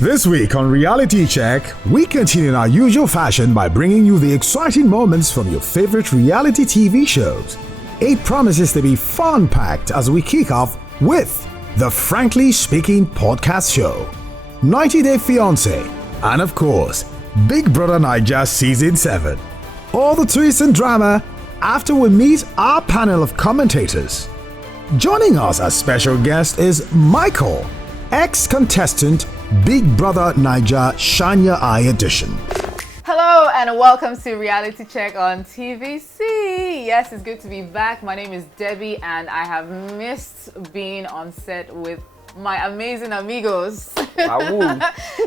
This week on Reality Check, we continue in our usual fashion by bringing you the exciting moments from your favorite reality TV shows. It promises to be fun-packed as we kick off with the Frankly Speaking podcast show, 90 Day Fiance, and of course, BBNaija Season 7. All the twists and drama after we meet our panel of commentators. Joining us as special guest is Michael, ex-contestant BBNaija Shania Eye edition. Hello and welcome to Reality Check on TVC. Yes, it's good to be back. My name is Debbie and I have missed being on set with my amazing amigos.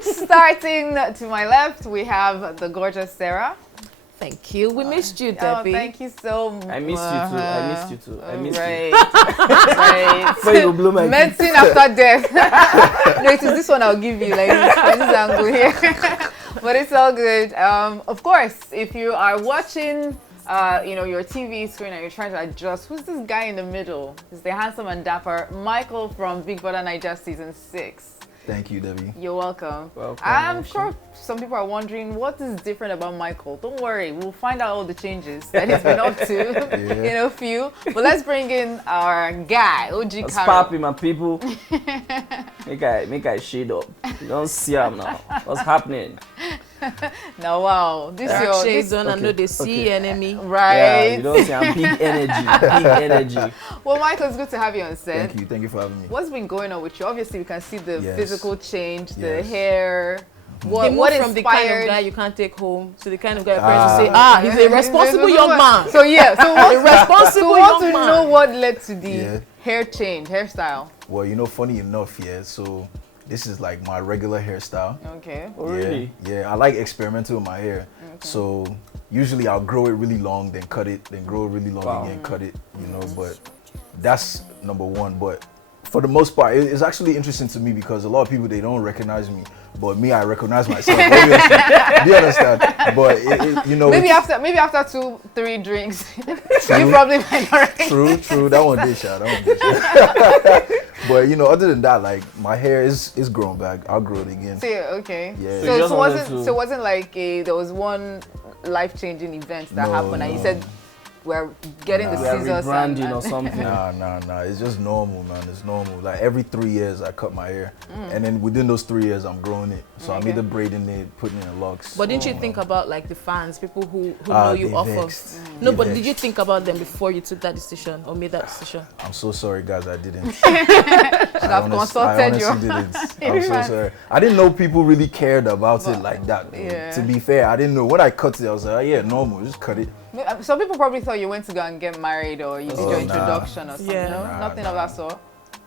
Starting to my left, we have the gorgeous Sarah. Thank you. We missed you, Debbie. Oh, thank you so much. I missed you too. I missed you. Right. Before you blow my medicine after death. No, it is this one I'll give you, like this angle here. But it's all good. Of course, if you are watching, your TV screen and you're trying to adjust, who's this guy in the middle? It's the handsome and dapper Michael from BBNaija Season 6. Thank you, Debbie. You're welcome. Welcome. I'm sure some people are wondering what is different about Michael. Don't worry, we'll find out all the changes that he's been up to in a few. But let's bring in our guy, OG Carol. What's poppin', my people? make I shade up. You don't see him now. What's happening? Now, wow, this Dark your shades on. I know they see enemy. Right? Yeah, you don't see I'm big energy. Well, Michael, it's good to have you on set. Thank you for having me. What's been going on with you? Obviously, we can see the physical change, the Yes. hair. What What from the inspired kind of guy you can't take home to the kind of guy your parents will say, he's a responsible young man. So yeah, so what, A responsible so want young to man. know what led to the Yeah. hair change, hairstyle. Well, funny enough, so this is like my regular hairstyle. Okay. Oh, really? Yeah, I like experimenting with my hair. Okay. So usually I'll grow it really long, then cut it, then grow it really long again, cut it, but that's number one. But for the most part, it's actually interesting to me because a lot of people, they don't recognize me. But me, I recognize myself. Obviously. Do you understand? But maybe after 2-3 drinks, you probably might not recognize. True. That one did shot. But other than that, like my hair is growing back. I'll grow it again. So, okay. Yeah. So it wasn't like there was one life-changing event that happened and you said we're getting the scissors rebranding or something. Nah. It's just normal, man. It's normal. Like every 3 years I cut my hair. And then within those 3 years I'm growing it. So I'm either braiding it, putting it in locks. But didn't you think about like the fans, people who know you off of? No, but did you think about them before you took that decision or made that decision? I'm so sorry, guys. I didn't. Should have consulted you. I honestly didn't. I'm so sorry. I didn't know people really cared about it like that. Yeah. To be fair, I didn't know. When I cut it, I was like, normal. Just cut it. Some people probably thought you went to go and get married or you did your introduction or something. Yeah. No? Nothing of that sort.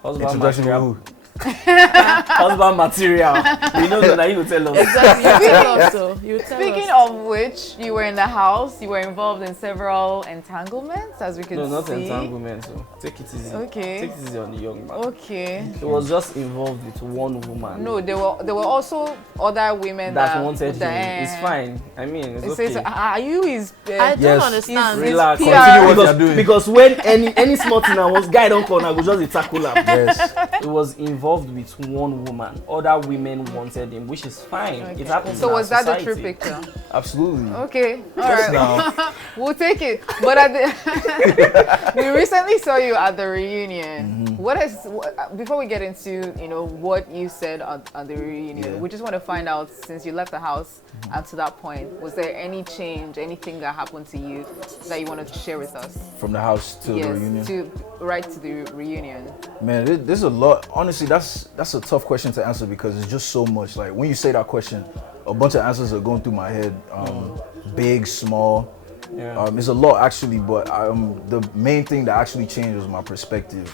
Introduction to who? Husband material. You know that you will tell us. Exactly. You tell Speaking us. of which, you were in the house, you were involved in several entanglements, as we could see. No, not entanglement. So take it easy. Okay. Take it easy on the young man. Okay. He was just involved with one woman. No, there were also other women that wanted him. that It's fine. I mean, it's It okay. says, are you his... I don't Yes. understand. Relax. PR. Continue what you're doing. Because when any small thing I was guy don't come, I would just tackle him. Yes. He was involved with one woman. Other women wanted him, which is fine. Okay. It happens. So in our was that society. the true picture? Absolutely. Okay, all Just right. now. We'll take it. But we recently saw you at the reunion. Before we get into what you said at the reunion, we just want to find out, since you left the house and to that point, was there any change, anything that happened to you that you wanted to share with us? From the house to the reunion. To the reunion. Man, there's a lot. Honestly, that's a tough question to answer because it's just so much. Like when you say that question, a bunch of answers are going through my head. Big, small. Yeah. It's a lot actually, but the main thing that actually changed was my perspective,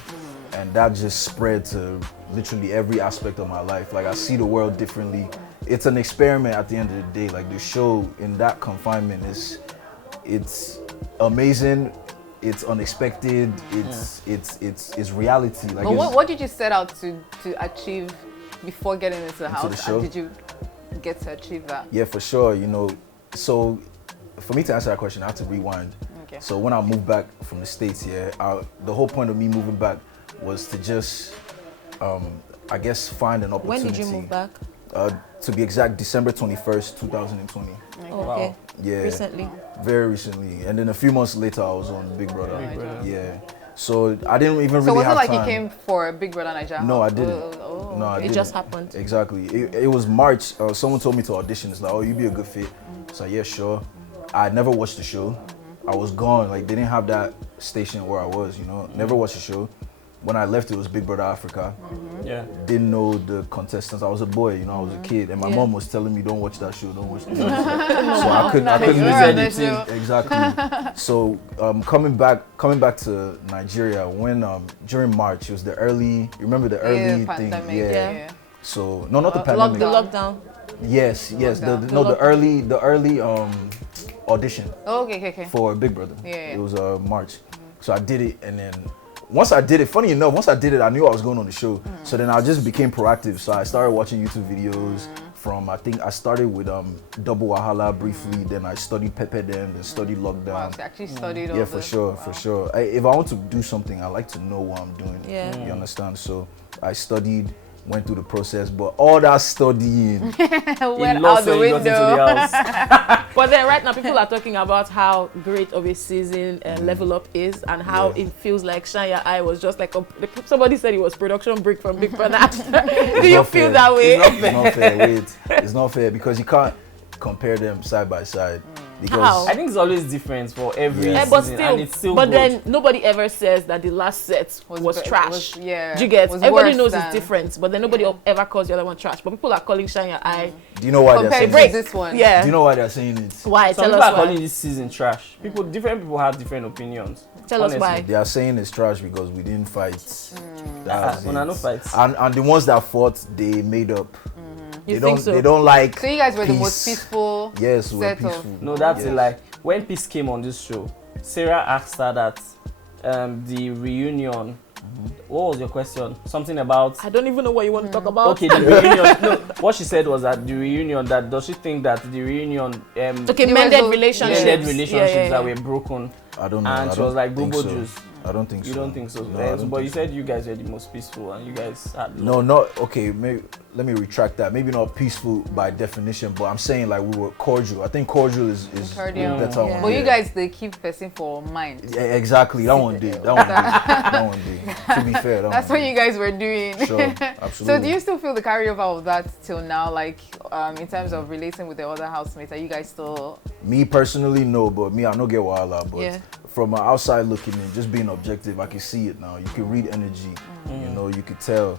and that just spread to literally every aspect of my life. Like I see the world differently. It's an experiment at the end of the day. Like the show in that confinement it's amazing. It's unexpected. It's reality. Like But what did you set out to achieve before getting into the house? the show? And did you get to achieve that? Yeah, for sure. So for me to answer that question, I have to rewind. Okay. So when I moved back from the States, the whole point of me moving back was to just, I guess, find an opportunity. When did you move back? To be exact, December 21st, 2020. Okay. Wow. Yeah. Recently. Very recently. And then a few months later, I was on Big Brother. Yeah. So I didn't even So really was it have like time. you came for Big Brother Naija? No, I didn't. No, I It didn't. just happened. Exactly. It was March. Someone told me to audition. It's like, oh, you'd be a good fit. So yeah, sure. I never watched the show. I was gone. Like, they didn't have that station where I was, you know. Never watched the show. When I left, it was Big Brother Africa. Yeah. Didn't know the contestants. I was a boy, you know. I was a kid, and my mom was telling me, "Don't watch that show. Don't watch that show." So I couldn't You lose were on the anything. show. Exactly. So coming back to Nigeria when during March, it was the early. You remember the early thing? pandemic, Yeah. So no, not the pandemic. The lockdown. Yes. Lockdown. The early audition Oh, okay. for Big Brother. Yeah. It was March. So I did it, and then once I did it, funny enough, once I did it, I knew I was going on the show. So then I just became proactive. So I started watching YouTube videos from, I think I started with Double Wahala briefly, then I studied Pepe Dem, then studied Lockdown. Wow, so actually studied all Yeah, for this. sure, Wow. for sure. If I want to do something, I like to know what I'm doing. Yeah. You understand? So I studied, went through the process, but all that studying, Went out the when you got into window. the house. But then right now people are talking about how great of a season Level Up is and how it feels like Shine Your Eye was just like somebody said it was production break from Big Brother. Do you not feel fair. that way? it's not fair. Wait, it's not fair because you can't compare them side by side. Because How? I think it's always different for every Yeah. But season, still, and it's still but good. then nobody ever says that the last set was be- trash. was- yeah, Do you get? was Everybody worse knows than- it's different, but then nobody ever calls the other one trash. But people are calling Shine Your Eye. do you know why they're Compared saying to it? this one. Yeah. Do you know why they're saying it? Why? Some Tell people us are why. calling this season trash. Different people have different opinions. Tell us honestly. why. They are saying it's trash because we didn't fight. That's When I it. no fights. And the ones that fought, they made up. You They think don't. so? They don't like. So you guys were the peace. most peaceful. Yes, we're set of- peaceful. No, that's Yes. it. Like when Peace came on this show, Sarah asked her that the reunion. What was your question? Something about. I don't even know what you want to talk about. Okay, the reunion. No, what she said was that the reunion. That does she think that the reunion. Okay, You mended guys will- relationships. Ended relationships Yeah. that were broken. I don't know. And I she was don't like, think Bobo so. juice. I don't think so. You don't think so? No, I don't But you think said you guys were the most peaceful and you guys had. No, not okay. Maybe let me retract that. Maybe not peaceful by definition, but I'm saying like we were cordial. I think cordial is Cordial. the better Yeah. one. But you yeah. guys, they keep person for mind. Yeah, exactly. That one did. That one did. That one did. To be fair, that That's one what you guys were doing. did. Sure, absolutely. So do you still feel the carryover of that till now, like in terms of relating with the other housemates? Are you guys still? Me personally, no, but me, I don't get wahala. But Yeah. from an outside looking in, just being objective, I can see it now. You can read energy. You know, you could tell.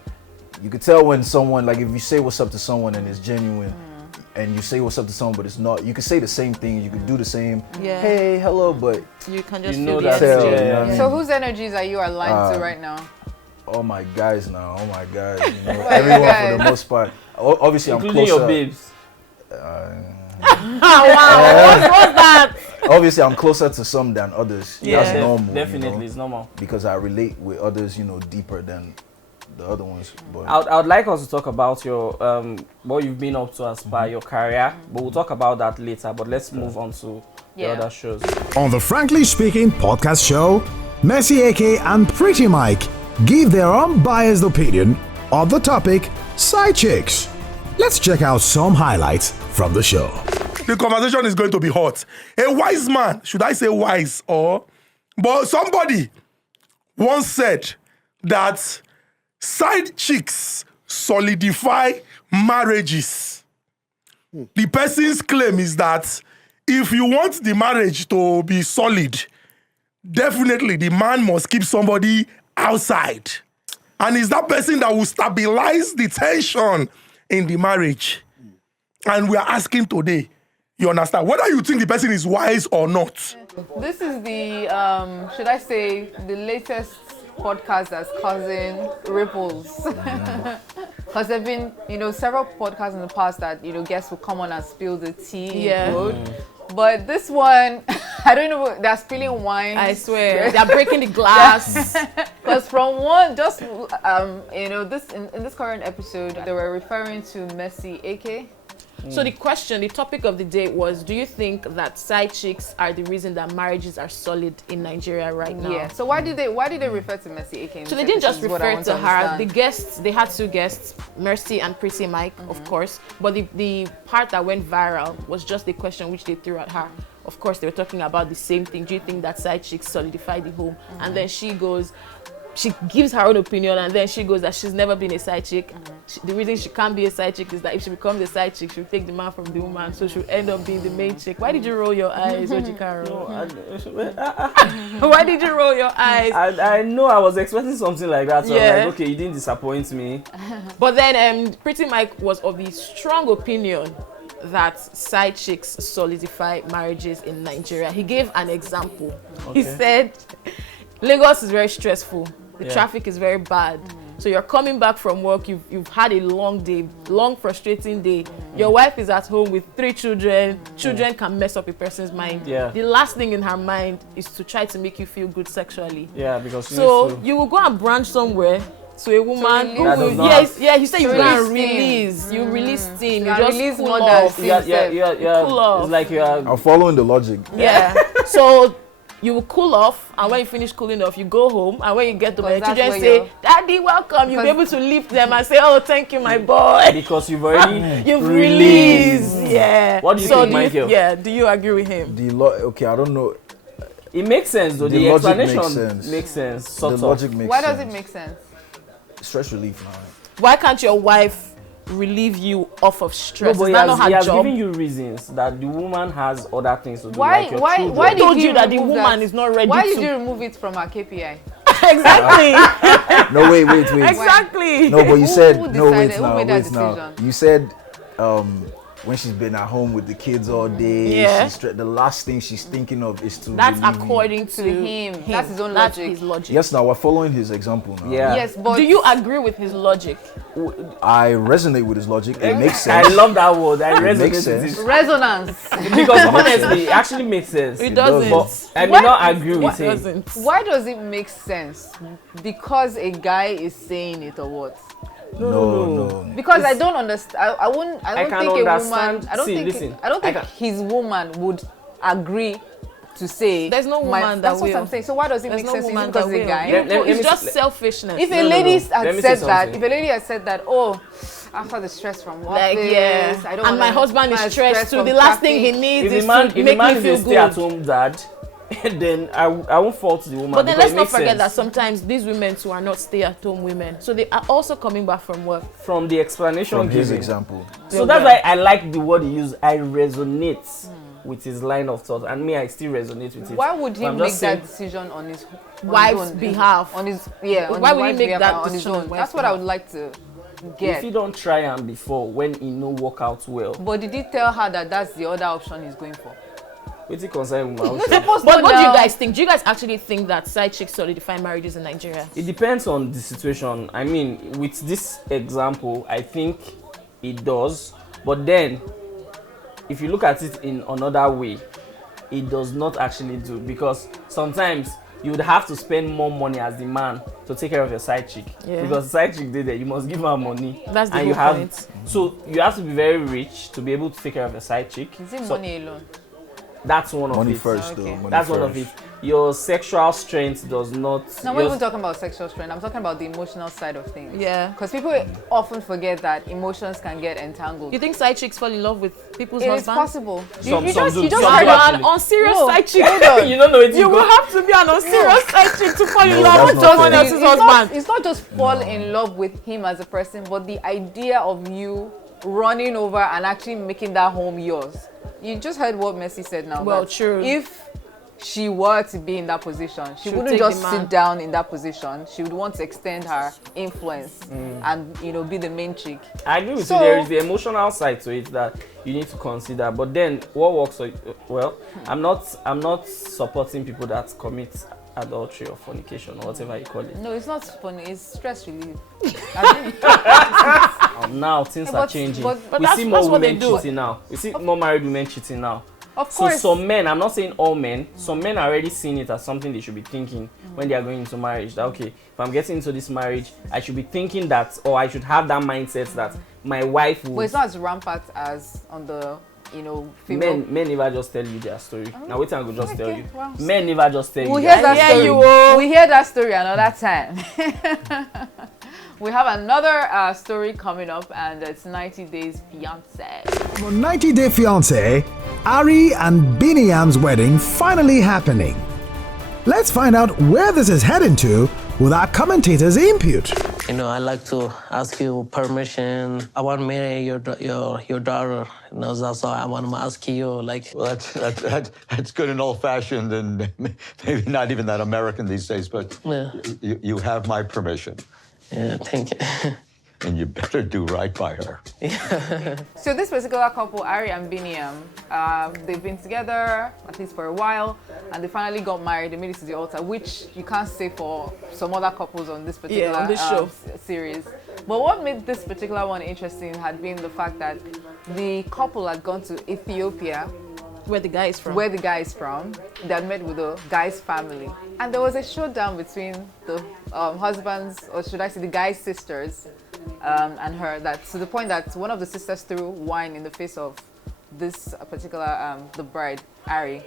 You could tell when someone, like if you say what's up to someone and it's genuine, and you say what's up to someone but it's not. You could say the same thing. You could do the same. Yeah. Hey, hello, but You can just You feel know the that, energy. tell. You know what I mean? So whose energies are you aligned to right now? all my guys now, all my guys, you know, my everyone guys. for the most part. Obviously, I'm Including closer. your babes. What's that? Obviously, I'm closer to some than others. That's normal. Definitely, you know, it's normal. because I relate with others, you know, deeper than the other ones. But I would like us to talk about your what you've been up to as per your career, but we'll talk about that later. But let's move on to the other shows. On the Frankly Speaking podcast show, Messi AK and Pretty Mike give their unbiased opinion on the topic side chicks. Let's check out some highlights from the show. The conversation is going to be hot. A wise man, should I say wise or? But somebody once said that side chicks solidify marriages. The person's claim is that if you want the marriage to be solid, definitely the man must keep somebody outside. And it's that person that will stabilize the tension in the marriage. And we are asking today, you understand, whether you think the person is wise or not. This is the, should I say, the latest podcast that's causing ripples. Because there have been, you know, several podcasts in the past that, you know, guests will come on and spill the tea. Yeah. Quote. But this one, I don't know, they're spilling wine. I swear. They're breaking the glass. Because from one, just, you know, this in this current episode, they were referring to Messi, AK. So the topic of the day was, do you think that side chicks are the reason that marriages are solid in Nigeria right now? Yeah. So why did they refer to Mercy Ake? So they didn't just refer to her. The guests, they had 2 guests, Mercy and Pretty Mike, of course. But the part that went viral was just the question which they threw at her. Of course, they were talking about the same thing. Do you think that side chicks solidify the home? And then she gives her own opinion, and then she goes that she's never been a side chick. The reason she can't be a side chick is that if she becomes a side chick, she'll take the man from the woman, so she'll end up being the main chick. Why did you roll your eyes, Ojikaro? Why did you roll your eyes? I know I was expecting something like that, so I'm like, okay, you didn't disappoint me. But then Pretty Mike was of the strong opinion that side chicks solidify marriages in Nigeria. He gave an example. He said, Lagos is very stressful. The traffic is very bad. So you're coming back from work, you've had a long day, long frustrating day. Your wife is at home with 3 children. Children can mess up a person's mind. The last thing in her mind is to try to make you feel good sexually. Yeah, because you will go and branch somewhere to a woman who will, you say you go and release. You release steam. You just release cool more off. than Cool off. It's like you are. I'm following the logic. Yeah. So you will cool off, and when you finish cooling off, you go home, and when you get to the children say, "Daddy, welcome." You'll be able to lift them and say, "Oh, thank you, my boy." Because you've already you've released. Yeah. What do you think, Michael? Do you agree with him? Okay, I don't know. It makes sense though. The logic explanation makes sense. Sort the logic makes Why sense. does it make sense? Stress relief now. Why can't your wife relieve you off of stress? No, but Is that not her he has job? given you reasons that the woman has other things to do. Why like your why children. why told did you that the woman is not ready Why to? did you remove it from her KPI? Exactly. No, wait. Exactly. No, but you Who said decided- no. Wait who now. made that Wait now. decision? You said when she's been at home with the kids all day, the last thing she's thinking of is to. That's relieve you. according to him. That's his own logic. His logic. Yes, now we're following his example now. Yeah. Yes, but Do you agree with his logic? I resonate with his logic. It makes sense. I love that word. I It resonate makes with sense. it. resonance? Because honestly, it actually makes sense. It doesn't. But I may What? not agree It with him. doesn't. Why does it make sense? Because a guy is saying it or what? No. Because I don't understand. I don't I can think a woman. understand. I don't See, think. listen, I don't I think can- his woman would agree to say. There's no woman that That's what will. I'm saying. So why does it There's make no sense? Is it woman because that the will. guy? You know, Let me it's just say- selfishness. If a No, lady let had me said say that, something. if a lady had said that, oh, after the stress from office, Like, I don't and my wanna- husband is my stressed stress too. from The last thing he traffic. needs If is the man, to if make the man me is feel a good. stay-at-home dad, then I won't fault the woman. But then because let's it not makes forget sense. that sometimes these women too are not stay-at-home women, so they are also coming back from work. From the explanation From his given. example. So that's why I like the word he used. I resonate with his line of thought, and me, I still resonate with it. Why would he I'm make just saying- that decision on his Wife's own, behalf. On his Why on his would he wife's make behalf that and on his decision on own? wife's That's what I behalf? would like to If get. you don't try him before, when he no work out well, But did he tell her that that's the other option he's going for? what's it concern woman? But what do you guys think? Do you guys actually think that side chicks solidify marriages in Nigeria? It depends on the situation. I mean, with this example, I think it does. But then, if you look at it in another way, it does not actually do, because sometimes you would have to spend more money as the man to take care of your side chick. Yeah. Because the side chick did that, you must give her money. That's the and you whole have, point. So you have to be very rich to be able to take care of your side chick. Is it So money alone? that's one of Money it. first, Okay. though. Money That's first. one of it. Your sexual strength does not. No, I'm not your- even talking about sexual strength. I'm talking about the emotional side of things. Yeah. Because people often forget that emotions can get entangled. You think side chicks fall in love with people's It is husbands? possible. Some you do, just some You do are an actually. unserious No. side chick. You don't know it. You will have to be an unserious side chick to fall in No, love that's with not someone fair. else's It's not, husband. it's not just fall in love with him as a person, but the idea of you running over and actually making that home yours. You just heard what Messi said now. Well, that true. If she were to be in that position, she She'll wouldn't take just the man. sit down in that position. She would want to extend her influence and be the main chick. I agree with So- you. There is the emotional side to it that you need to consider. But then, what works? Well, I'm not supporting people that commit adultery or fornication or whatever you call it. No, it's not funny. It's stress relief. Now things Yeah, are but- changing. but we that's- see more that's what they women do. cheating now. We see more married women cheating now. Of course. So some men, I'm not saying all men, some men are already seeing it as something they should be thinking when they are going into marriage. That, okay, if I'm getting into this marriage, I should be thinking that, or I should have that mindset that my wife will... But it's not as rampant as on the, female. Men never just tell you their story. Now wait till I go just tell you. Wow. Men never just tell you. We'll hear that story. We hear that story another time. We have another story coming up, and it's 90 Days Fiance. On 90 Day Fiance, Ari and Biniam's wedding finally happening. Let's find out where this is heading to with our commentator's input. I like to ask you permission. I want to marry your daughter. That's why I want to ask you, like... Well, that's good and old-fashioned and maybe not even that American these days, but yeah. you have my permission. Yeah, thank you. And you better do right by her. So this particular couple, Ari and Biniam, they've been together at least for a while, and they finally got married. They made it to the altar, which you can't say for some other couples on this particular on this show. Series. But what made this particular one interesting had been the fact that the couple had gone to Ethiopia, where the guy is from. They had met with the guy's family, and there was a showdown between the husbands, or should I say the guy's sisters, and her, that to the point that one of the sisters threw wine in the face of this particular the bride, Ari.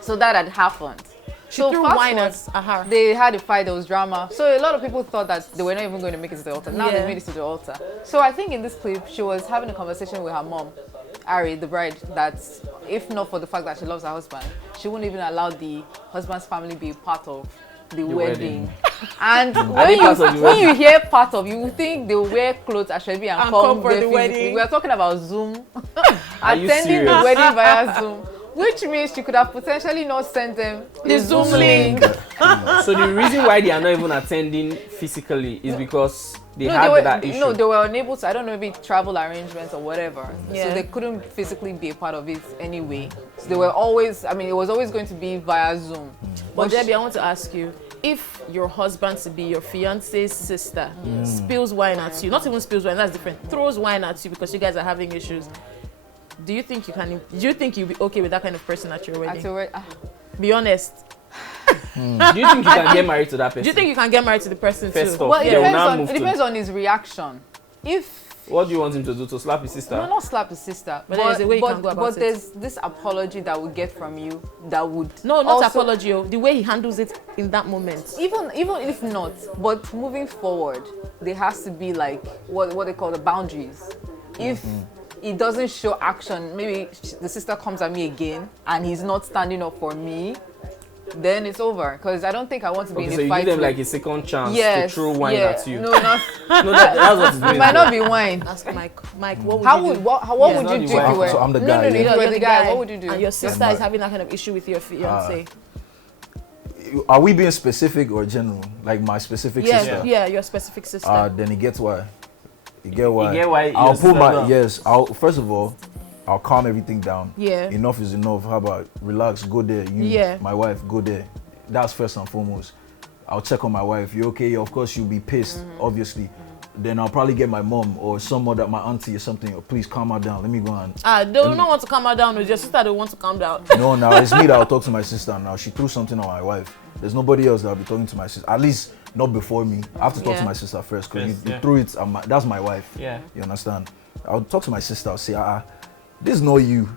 So that had happened. She threw wine at her. They had a fight, there was drama. So a lot of people thought that they were not even going to make it to the altar. Now they made it to the altar. So I think in this clip, she was having a conversation with her mom, Ari, the bride, that if not for the fact that she loves her husband, she wouldn't even allow the husband's family be part of the wedding. And when you hear part of, you would think they wear clothes actually and come for the wedding. We are talking about Zoom, attending the wedding via Zoom, which means she could have potentially not sent them the Zoom link. So the reason why they are not even attending physically is because they had that issue. No, they were unable to, I don't know, maybe travel arrangements or whatever. Yeah. So they couldn't physically be a part of it anyway. So they were always, it was always going to be via Zoom. But Debbie, I want to ask you, if your husband to be, your fiance's sister, spills wine at you, not even spills wine, that's different, throws wine at you because you guys are having issues, do you think you'll be okay with that kind of person at your wedding? Be honest. Do you think you can get married to that person? Do you think you can get married to the person First too? off, well, it depends on his reaction. What do you want him to do? To slap his sister? No, not slap his sister. But there's a way you can go about it. But there's this apology that we get from you that would... No, not apology. The way he handles it in that moment. Even if not, but moving forward, there has to be like what they call the boundaries. If he doesn't show action, maybe the sister comes at me again and he's not standing up for me, then it's over. Because I don't think I want to be in a fight. So you give them like a second chance to throw wine at you. No, not. No, that's what it's doing. It might not be wine. Ask Mike. Mike, what would you do? What would you do if you were? So I'm the guy. No, if you were the guy, what would you do? And your sister is having that kind of issue with your fiance. Are we being specific or general? Like my specific sister? Yeah, your specific sister. Then it gets why. You get why? You get why? I'll put my first of all, I'll calm everything down. Yeah. Enough is enough. How about relax, go there. My wife, go there. That's first and foremost. I'll check on my wife. You okay? Of course you'll be pissed, obviously. Then I'll probably get my mom or my auntie or something. Please calm her down. Let me go and... They don't want to calm her down. It's your sister that wants to calm down. No, now it's me that I'll talk to my sister now. She threw something on my wife. There's nobody else that'll be talking to my sister. At least not before me. I have to talk to my sister first because you threw it. That's my wife. Yeah. You understand? I'll talk to my sister. I'll say, this is not you.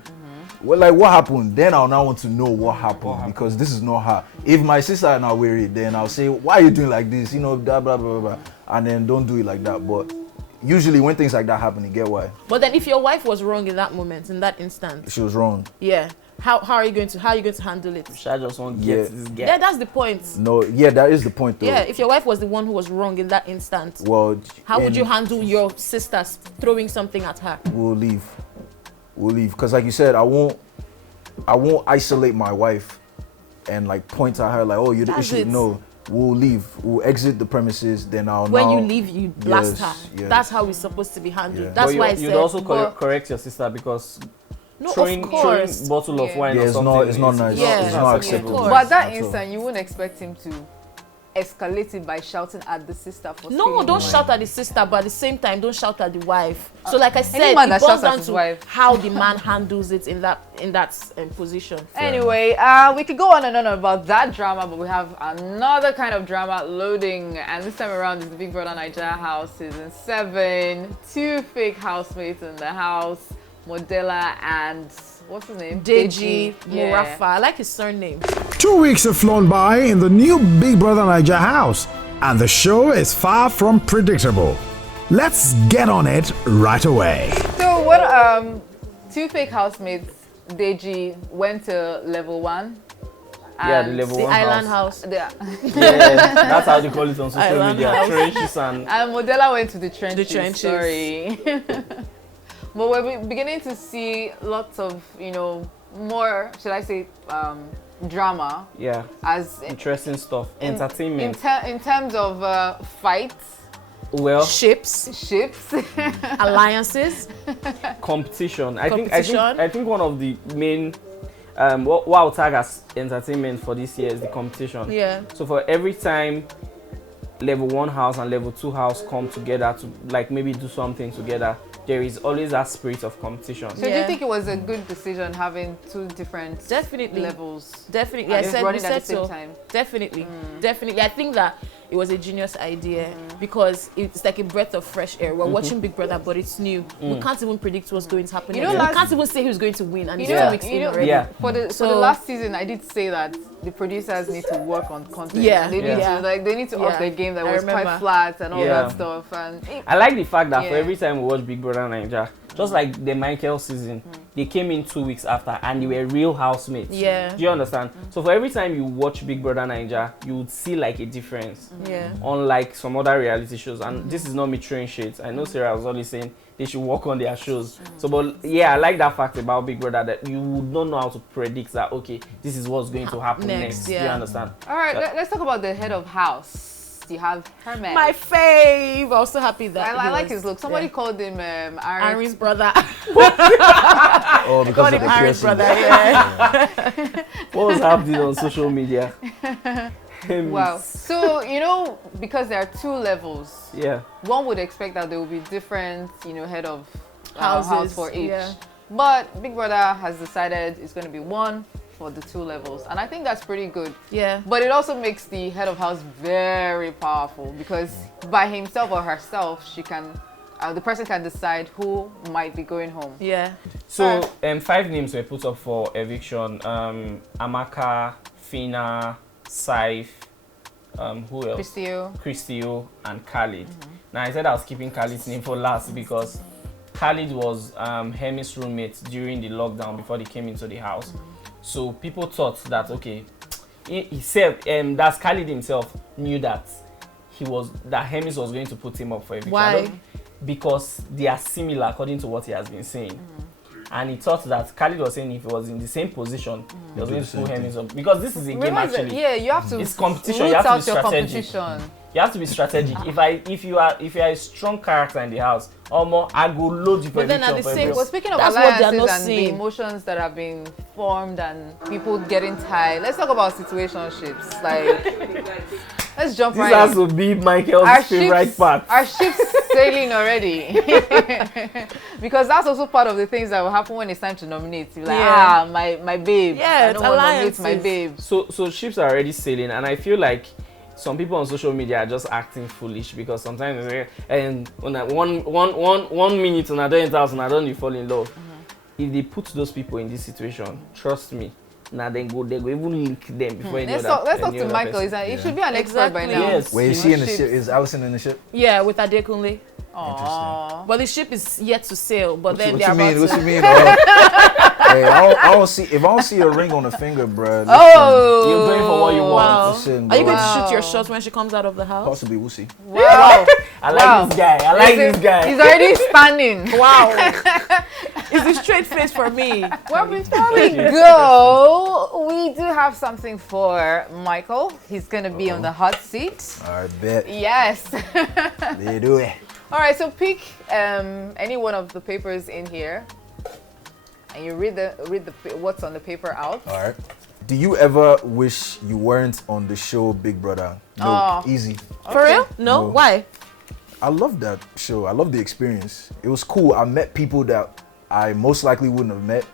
Well, like what happened? Then I'll now want to know what happened because this is not her. If my sister and I were it, then I'll say, why are you doing like this? Blah, blah, blah, blah, blah. And then don't do it like that. But usually when things like that happen, you get why. But then if your wife was wrong in that moment, in that instant. She was wrong. Yeah. How are you going to handle it? I just want to get this guy. Yeah, that's the point. No, that is the point though. Yeah, if your wife was the one who was wrong in that instant, how would you handle your sister throwing something at her? We'll leave. Because like you said, I won't isolate my wife and like point at her like, oh, you're the issue. No, we'll leave. We'll exit the premises. Then when you leave, you blast her. Yes. That's how it's supposed to be handled. That's why I said. You'd also correct your sister because throwing bottle of wine or something it's not nice. Yeah, it's not acceptable. But at that instant, you wouldn't expect him to escalate it by shouting at the sister for No, stealing don't the shout money. at the sister, but at the same time, don't shout at the wife. So, like I said, Any man it that boils shouts at down his to wife. how the man handles it in that position. Anyway, we could go on and on about that drama, but we have another kind of drama loading, and this time around is the Big Brother Naija House Season 7. 2 fake housemates in the house, Modella and what's his name? Deji Yeah. Murafa. I like his surname. 2 weeks have flown by in the new Big Brother Naija house, and the show is far from predictable. Let's get on it right away. So what 2 fake housemates, Deji went to level 1. Yeah, the level The 1 island house. house. Yeah. Yeah, that's how they call it on social Island media. house. Trenches and And Modella went to the trenches. trenches. Sorry. But we're beginning to see lots of, more, should I say, drama yeah, as interesting stuff. in Entertainment. in terms of fights, Well, Ships, ships. alliances. competition. Competition. I think one of the main what I'll tag as entertainment for this year is the competition. Yeah. So for every time level 1 house and level 2 house come together to like maybe do something together, there is always that spirit of competition. So do you think it was a good decision having 2 different Definitely. levels? Definitely. And I it's said, running we at said the same so. time. Definitely. Definitely. I think that it was a genius idea because it's like a breath of fresh air. We're watching Big Brother, but it's new. We can't even predict what's going to happen. You know, we can't even say who's going to win, and it's You know, 2 weeks in already. Yeah. for the So- last season, I did say that the producers need to work on content. Yeah. They need Yeah. to they need to up Yeah. their game that I was remember. quite flat and all Yeah. that stuff. And I like the fact that for Yeah. every time we watch Big Brother Naija, just like the Michael season, they came in 2 weeks after and they were real housemates. Yeah. Do you understand? So for every time you watch Big Brother Naija, you would see like a difference. Yeah. Unlike some other reality shows, and this is not me throwing shades. I know Sarah was always saying they should work on their shows. So, but yeah, I like that fact about Big Brother that you would not know how to predict that. Okay, this is what's going to happen next. yeah. Do you understand? all right, So- let's talk about the head of house. You have Herman. My fave. I was so happy that I he like was- his look. Somebody yeah. called him Irene brother. Oh, because Called of him the Irene piercing. brother. Yeah. What was happening on social media? Wow. So, because there are 2 levels, Yeah. one would expect that there will be different, head of house Houses, for each. yeah. But Big Brother has decided it's going to be 1 for the 2 levels. And I think that's pretty good. Yeah. But it also makes the head of house very powerful because by himself or herself, the person can decide who might be going home. Yeah. So 5 names were put up for eviction. Amaka, Fina, Saif, who else? Christio and Khalid. Now I said I was keeping Khalid's name for last because Khalid was Hemi's roommate during the lockdown before they came into the house. So people thought that he said that Khalid himself knew that Hemis was going to put him up for eviction. Why? Because they are similar according to what he has been saying. And he thought that Khalid was saying if he was in the same position, he was going to put Hemis up. Because this is a game actually. Yeah, you have to It's competition. root You have to be out your strategic. competition. You have to be strategic. If you are a strong character in the house, I go load you for But then at eviction the for same- everyone. Well, speaking of That's what they're alliances not and the seeing. emotions that have been formed and people getting tied, let's talk about situationships. Like, let's jump This right has in. to be Michael's favorite part. Our ship's sailing already. Because that's also part of the things that will happen when it's time to nominate. You're like, Yeah. my babe. Yeah, I it's don't want to nominate alliances. my babe. So ships are already sailing, and I feel like some people on social media are just acting foolish because sometimes they say, and when one minute when I don't enter house and I don't fall in love. If they put those people in this situation, trust me, now they go even link them before any Let's other. talk any to other Michael. person. He should be an expert by Exactly. now. Yes. Wait, is she in the Ships. ship? Is Allison in the ship? Yeah, with Adekunle. Aww. But the ship is yet to sail. But then What they're you mean? about What to. you mean? Hey, I don't see. If I don't see a ring on the finger, bro. Oh. You're going for what you want. Wow. Listen, Are you bro. going to shoot your Wow. shot when she comes out of the house? Possibly, we'll see. Wow. I like this guy. I like this guy. He's already standing. Wow. It's a straight face for me. Well, before we go, we do have something for Michael. He's going to be on the hot seat. All right, bet. Yes. They do it. All right, so pick any one of the papers in here, and you read the what's on the paper out. All right. Do you ever wish you weren't on the show Big Brother? No, easy. For real? No? Why? I love that show. I love the experience. It was cool. I met people that I most likely wouldn't have met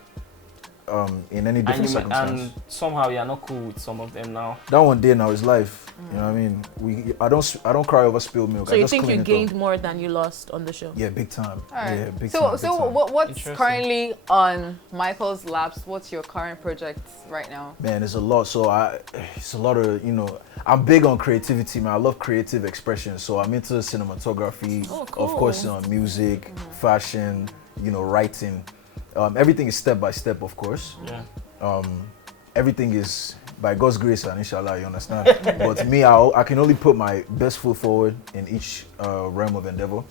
in any different circumstance. And somehow you're not cool with some of them now. That one day now is life. You know what I mean? I don't cry over spilled milk. So you think you gained more than you lost on the show? Yeah, big time. All right. Yeah, big so time. so what's currently on Michael's laps? What's your current project right now? Man, there's a lot. So it's a lot of, you know, I'm big on creativity, man. I love creative expression. So I'm into cinematography, of course, music, fashion, you know, writing. Everything is step by step, of course. Yeah. Everything is by God's grace and inshallah, you understand. But me, I can only put my best foot forward in each realm of endeavor.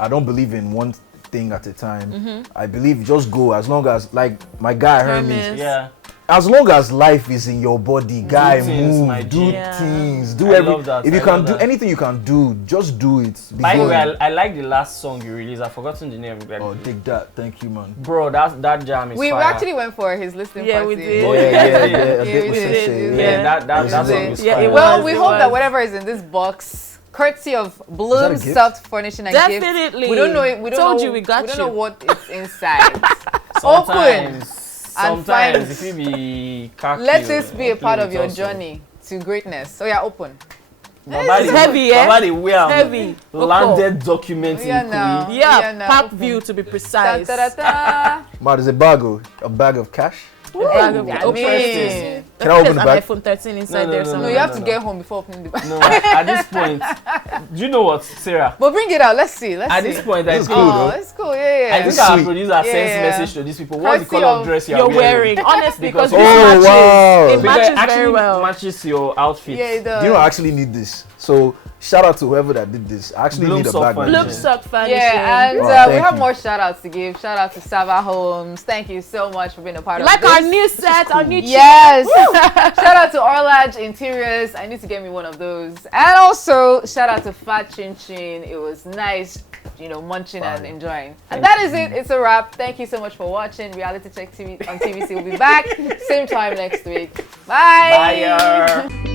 I don't believe in one thing at a time. I believe just go as long as, like my guy Hermes. Yeah. As long as life is in your body, guy, move, do things, do everything. If you can do anything you can do, just do it. By the way, I like the last song you released. I've forgotten the name. Oh, take that. Thank you, man. Bro, that jam is we fire. actually went for his listening party. We did. That song is fire. Well, we hope that whatever is in this box, courtesy of Bloom Soft Furnishing and Gifts. Definitely. We don't know it. We don't know. We don't know what is inside. Sometimes if you be cocky, let this be a part of your journey to greatness. So yeah, open. It's heavy, heavy. Landed document in pack view to be precise. Man, there's a bag of cash. Can I open the bag? iPhone 13 inside there. No, you have to get home before opening the bag. No, at this point, do you know what, Sarah? But bring it out. Let's see. At this point, I think it's cool. Yeah. I think our producer sends message to these people. What's the color of dress you're wearing? Honestly, because it matches very well. Matches your outfit. Yeah, it does. Do you know I actually need this? So shout out to whoever that did this. I actually need a bag. Bloom Soft Furnishing. Yeah, and we have more shout outs to give. Shout out to Sava Homes. Thank you so much for being a part of this. Our new set, our new Yes. Shout out to Orlage Interiors. I need to get me one of those. And also shout out to Fat Chin Chin. It was nice, you know, munching and enjoying. And that is it. It's a wrap. Thank you so much for watching. Reality Check TV on TVC will be back same time next week. Bye. Bye.